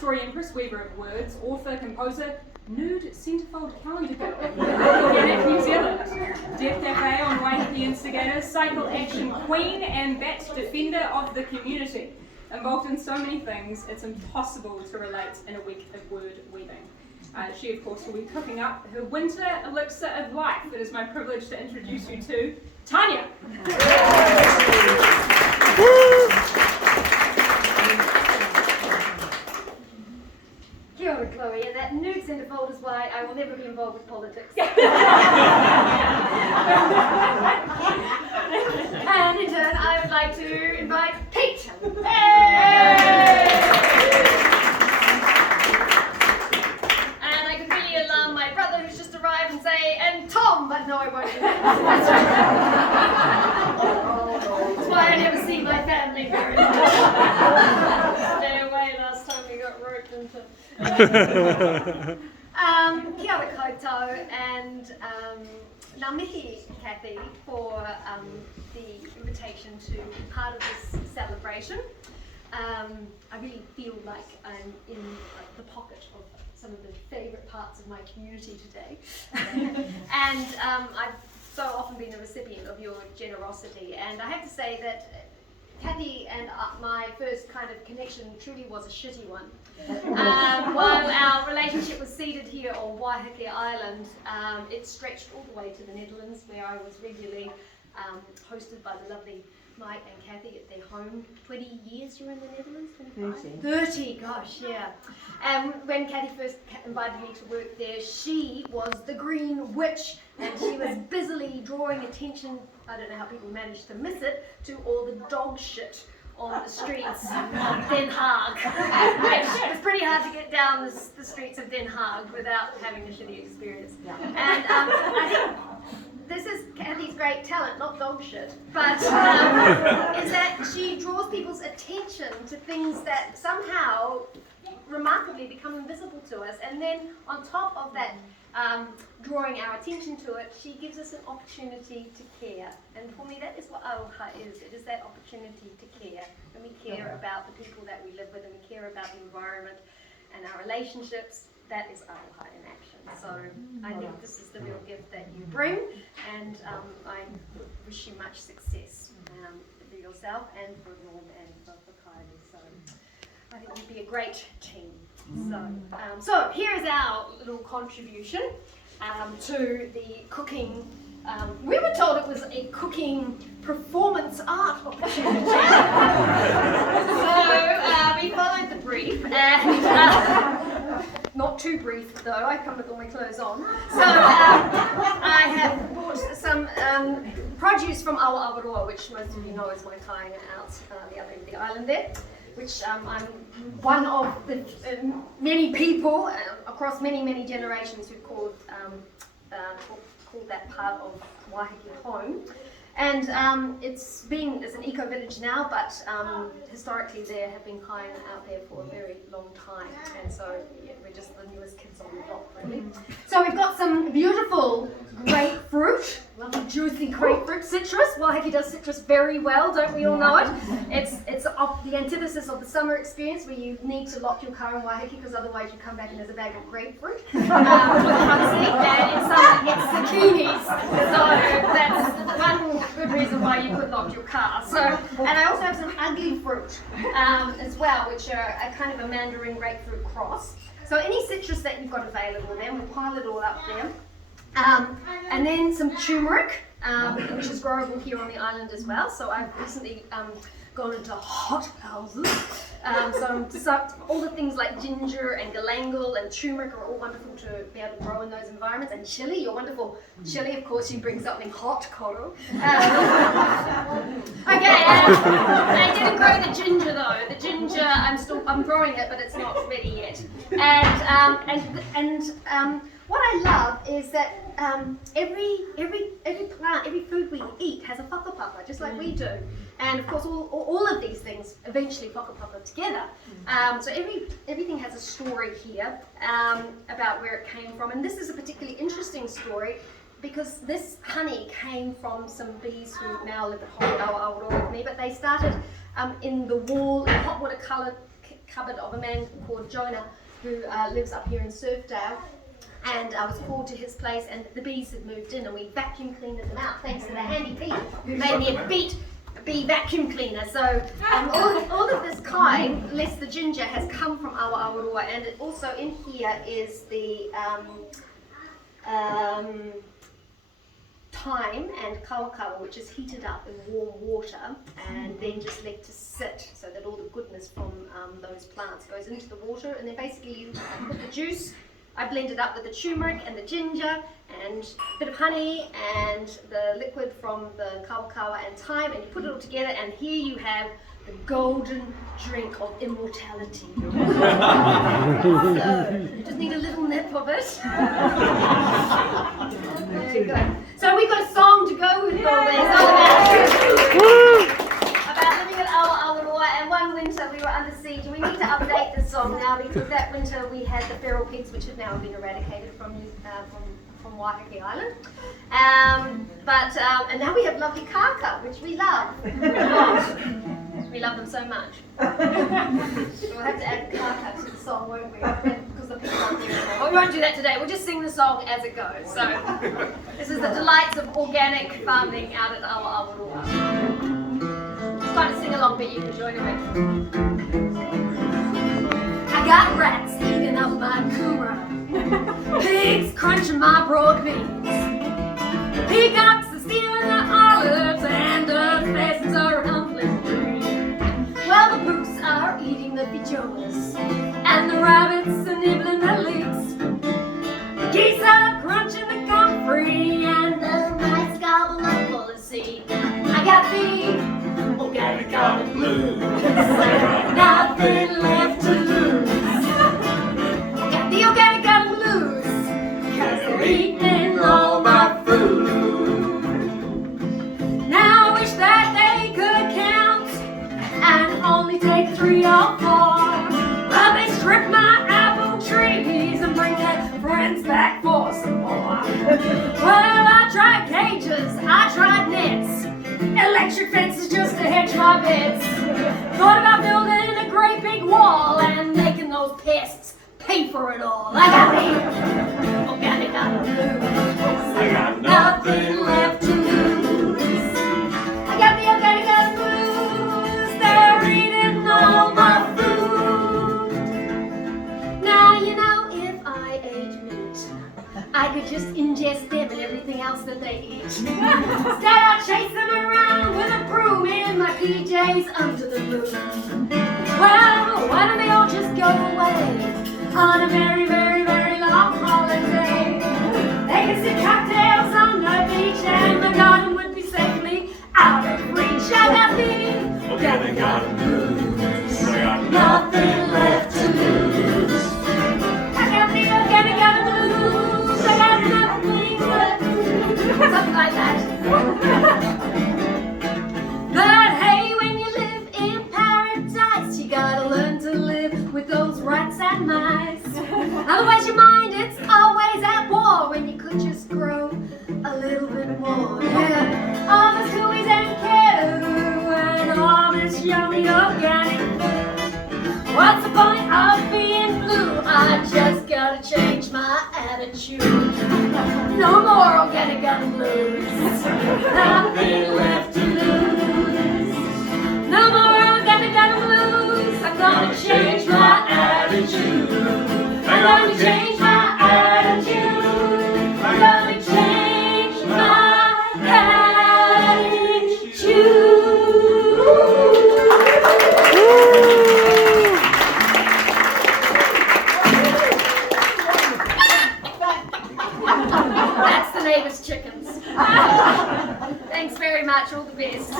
story empress, weaver of words, author, composer, nude centerfold calendar girl, organic New Zealand, Death Cafe on Waiheke instigator, cycle action queen, and bat defender of the community. Involved in so many things, it's impossible to relate in a week of word weaving. She, of course, will be cooking up her winter elixir of life. It is my privilege to introduce you to Tanya. Kia ora, Chloe, and that nude centerfold is why I will never be involved with politics. And in turn, I would like to invite Pete. And I could really alarm my brother who's just arrived and say, and Tom, but no, I won't do that. That's why I never see my family very much. Stay away last time we got roped into. Kia ora koutou, and ngā mihi, Kathy, for the invitation to be part of this celebration. I really feel like I'm in the pocket of some of the favourite parts of my community today. And I've so often been a recipient of your generosity, and I have to say that Kathy and my first kind of connection truly was a shitty one. While our relationship was seated here on Waiheke Island, it stretched all the way to the Netherlands, where I was regularly hosted by the lovely Mike and Kathy at their home. 20 years you were in the Netherlands? 25? 30, gosh, yeah. And when Kathy first invited me to work there, she was the Green Witch, and she was busily drawing attention, I don't know how people managed to miss it, to all the dog shit on the streets of Den Haag. It was pretty hard to get down the streets of Den Haag without having a shitty experience. And I think this is Kathy's great talent, not dog shit, but is that she draws people's attention to things that somehow remarkably become invisible to us, and then on top of that drawing our attention to it, she gives us an opportunity to care. And for me, that is what Aoha is. It is that opportunity to care. And we care about the people that we live with, and we care about the environment and our relationships. That is Aoha in action. So I think this is the real gift that you bring, and I wish you much success for yourself and for Norm and for Kylie. So I think you'd be a great team. So here is our little contribution to the cooking. We were told it was a cooking performance art opportunity. So we followed the brief, and not too brief though, I come with all my clothes on. So I have bought some produce from Awaroa, which most of you know is my tying out the other end of the island there, which I'm one of the many people across many generations who called that part of Waiheke home. And it's an eco-village now, but historically there have been kai out there for a very long time, and so yeah, we're just the newest kids on the block, really. So we've got some beautiful grapefruit, lovely juicy grapefruit, citrus. Waiheke does citrus very well, don't we all know it? It's the antithesis of the summer experience, where you need to lock your car in Waiheke because otherwise you come back and there's a bag of grapefruit with the front seat, and in summer it's zucchinis. So that's one good reason why you could lock your car. So, and I also have some ugly fruit as well, which are a kind of a mandarin grapefruit cross. So any citrus that you've got available, then we'll pile it all up there. And then some turmeric, which is growable here on the island as well. So I've recently gone into hot houses. So all the things like ginger and galangal and turmeric are all wonderful to be able to grow in those environments. And chili, your wonderful chili, of course, you bring something hot, Koro. Okay, I didn't grow the ginger though. The ginger, I'm growing it, but it's not ready yet. And what I love is that every plant, every food we eat has a whakapapa, just like we do. And of course, all of these things eventually whakapapa together. So everything has a story here about where it came from. And this is a particularly interesting story because this honey came from some bees who now live at home with me, but they started in the wall, in hot water cupboard of a man called Jonah who lives up here in Surfdale. And I was called to his place, and the bees had moved in, and we vacuum cleaned them out thanks to the handy Pete who made me a bee vacuum cleaner. So all of this kai, less the ginger, has come from our awarua, and it also in here is the thyme and kawakawa, which is heated up in warm water and then just let to sit so that all the goodness from those plants goes into the water. And then basically you put the juice, I blend it up with the turmeric and the ginger and a bit of honey and the liquid from the kawakawa and thyme, and you put it all together, and here you have the golden drink of immortality. So, you just need a little nip of it. There you go. So we've got a song to go with all this. About living at Awaroa, and one winter we were under siege, and we need to update this song now because that winter we had the feral pigs, which have now been eradicated from Waiheke Island. And now we have lovely kaka, which we love. We love them so much. We'll have to add the kaka to the song, won't we? Because the people aren't there anymore. Well, we won't do that today. We'll just sing the song as it goes. So this is the delights of organic farming out at Awaroa. It's fun to sing along, but you can join in. I got rats eating up my kura, pigs crunching my broad beans, peacocks are stealing the olives, and the pheasants are rumbling green. Well, the pooks are eating the pigeons, and the rabbits are nibbling the leeks. The geese are crunching the comfrey, and the mice gobble up full of seed. I got the organic garden blues, nothing left to lose. I got the organic garden blues, 'cause they're eating all my food. Now I wish that they could count and only take 3 or 4, but they strip my apple trees and bring their friends back for some more. Well, I tried cages, I tried nets, electric fences just to hedge my bets. Thought about building a great big wall and making those pests pay for it all. I got the organic garden blues, I got nothing left to lose. I got the organic garden blues, they're eating all my food. Now you know if I ate meat, I could just ingest them and everything else that they eat. Instead I chase them around with a broom in my PJs under the moon. Well, why don't they all just go away on a very, very, very long holiday? They can sip cocktails on the beach and the garden would be safely out of reach. I got the organic garden blues, I got nothing left to lose. I got the organic garden blues, I got nothing left to lose. Something like that. But hey, when you live in paradise, you gotta learn to live with those rats and mice. Otherwise your mind, it's always at war when you could just grow a little bit more. Yeah, all this tuies and caribou and all this yummy organic food. What's the point of being blue? I just gotta change my attitude. No more organic garden blues, nothing left to lose. No more organic garden blues, I'm gonna change my attitude. I'm gonna change my attitude. I'm gonna change my attitude. That's the neighbor's chickens. Thanks very much, all the best.